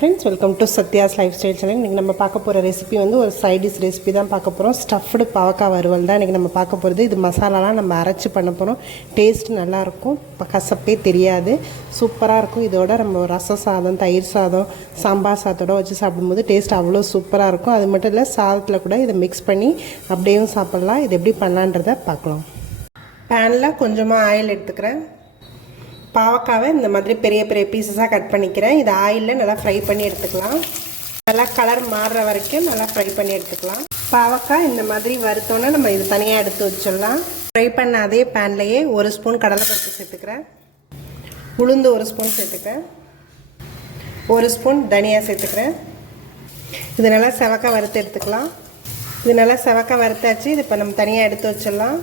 Friends welcome to Satya's life style channel. इनके நம்ம பார்க்க போற ரெசிபி வந்து ஒரு சைட் டிஷ் ரெசிபி தான் பார்க்க போறோம். ஸ்டஃப்டு பாவக்காய் வறுவல் தான் இன்னைக்கு நம்ம பார்க்க போறது. இது மசாலாலாம் நம்ம அரைச்சு பண்ண போறோம். டேஸ்ட் நல்லா இருக்கும். கசப்பே தெரியாது. சூப்பரா இருக்கும். இதோட நம்ம ரச சாதம், தயிர் சாதம், சாம்பார் சாதத்தோட வச்சு சாப்பிடும்போது டேஸ்ட் அவ்வளோ சூப்பரா இருக்கும். அது மட்டும் இல்ல சாதத்துல கூட இதை மிக்ஸ் பண்ணி அப்படியே சாப்பிடலாம். இது எப்படி பண்ணலாம்ன்றதை பார்க்கலாம். பேன்ல கொஞ்சமா ஆயில் எடுத்துக்கிறேன். பாவக்காவை இந்த மாதிரி பெரிய பெரிய பீசஸாக கட் பண்ணிக்கிறேன். இதை ஆயிலில் நல்லா ஃப்ரை பண்ணி எடுத்துக்கலாம். நல்லா கலர் மாறுற வரைக்கும் நல்லா ஃப்ரை பண்ணி எடுத்துக்கலாம். பாவக்காய் இந்த மாதிரி வறுத்தோன்னே நம்ம இது தனியாக எடுத்து வச்சிடலாம். ஃப்ரை பண்ண அதே பேன்லேயே ஒரு ஸ்பூன் கடலைப்பருப்பு சேர்த்துக்கிறேன். உளுந்து ஒரு ஸ்பூன் சேர்த்துக்கிறேன். ஒரு ஸ்பூன் தனியா சேர்த்துக்கிறேன். இது நல்லா செவக்காய் வறுத்து எடுத்துக்கலாம். இது நல்லா செவக்காய் வறுத்தாச்சு. இது இப்போ நம்ம தனியாக எடுத்து வச்சிடலாம்.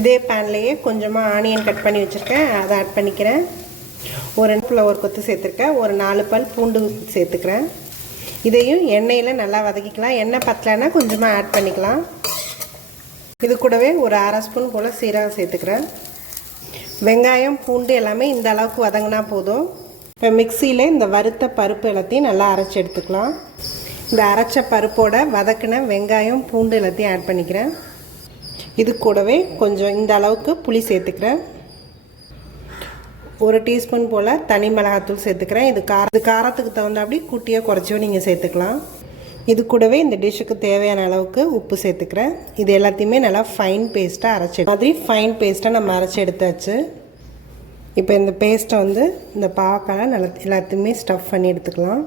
இதே பேன்லேயே கொஞ்சமாக ஆனியன் கட் பண்ணி வச்சுருக்கேன். அதை ஆட் பண்ணிக்கிறேன். ஒரு ஒரு கொத்து சேர்த்துருக்கேன். ஒரு 4 பல் பூண்டு சேர்த்துக்கிறேன். இதையும் எண்ணெயில் நல்லா வதக்கிக்கலாம். எண்ணெய் பத்தலைன்னா கொஞ்சமாக ஆட் பண்ணிக்கலாம். இது கூடவே ஒரு 1/2 ஸ்பூன் போல் சீரகம் சேர்த்துக்கிறேன். வெங்காயம் பூண்டு எல்லாமே இந்த அளவுக்கு வதங்கினா போதும். இப்போ மிக்சியில் இந்த வறுத்த பருப்பு எல்லாத்தையும் நல்லா அரைச்சி எடுத்துக்கலாம். இந்த அரைச்ச பருப்போட வதக்கின வெங்காயம் பூண்டு எல்லாத்தையும் ஆட் பண்ணிக்கிறேன். இது கூடவே கொஞ்சம் இந்த அளவுக்கு புளி சேர்த்துக்கிறேன். 1 டீஸ்பூன் போல் தனி மிளகாத்தூள் சேர்த்துக்கிறேன். இது காரத்துக்கு தகுந்தாப்படி கூட்டியோ குறைச்சியோ நீங்கள் சேர்த்துக்கலாம். இது கூடவே இந்த டிஷ்ஷுக்கு தேவையான அளவுக்கு உப்பு சேர்த்துக்கிறேன். இது எல்லாத்தையுமே நல்லா ஃபைன் பேஸ்ட்டாக அரைச்சி மாதிரி ஃபைன் பேஸ்ட்டாக நம்ம அரைச்சி எடுத்தாச்சு. இப்போ இந்த பேஸ்ட்டை வந்து இந்த பாவக்காய் நல்லா எல்லாத்தையுமே ஸ்டஃப் பண்ணி எடுத்துக்கலாம்.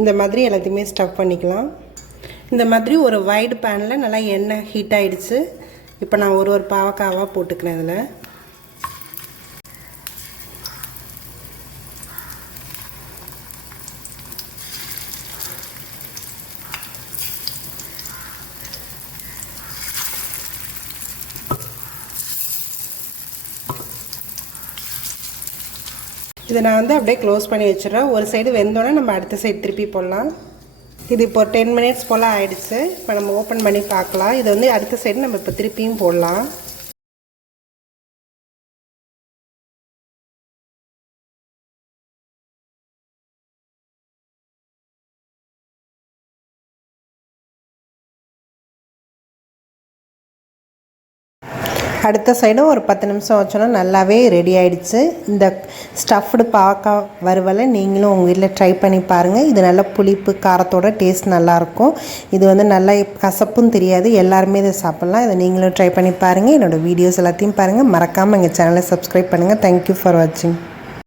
இந்த மாதிரி எல்லாத்தையுமே ஸ்டஃப் பண்ணிக்கலாம். இந்த மாதிரி ஒரு வைட் பேனில் நல்லா எண்ணெய் ஹீட் ஆகிடுச்சு. இப்போ நான் ஒரு பாவக்காவாக போட்டுக்கிறேன். அதில் இதை நான் வந்து அப்படியே க்ளோஸ் பண்ணி வச்சிடறேன். ஒரு சைடு வெந்தோடனே நம்ம அடுத்த சைடு திருப்பி போடலாம். இது இப்போ 10 மினிட்ஸ் போல் ஆகிடுச்சு. இப்போ நம்ம ஓப்பன் பண்ணி பார்க்கலாம். இதை வந்து அடுத்த சைடு நம்ம இப்போ திருப்பியும் போடலாம். அடுத்த சைடும் ஒரு 10 நிமிஷம் வச்சோன்னா நல்லாவே ரெடி ஆகிடுச்சு. இந்த ஸ்டஃப்டு பாவக்காய் வறுவலை நீங்களும் உங்கள் வீட்டில் ட்ரை பண்ணி பாருங்கள். இது நல்ல புளிப்பு காரத்தோட டேஸ்ட் நல்லாயிருக்கும். இது வந்து நல்லா கசப்பும் தெரியாது. எல்லாருமே இதை சாப்பிட்லாம். இதை நீங்களும் ட்ரை பண்ணி பாருங்கள். என்னோடய வீடியோஸ் எல்லாத்தையும் பாருங்கள். மறக்காமல் எங்கள் சேனலை சப்ஸ்கிரைப் பண்ணுங்கள். தேங்க்யூ ஃபார் வாட்சிங்.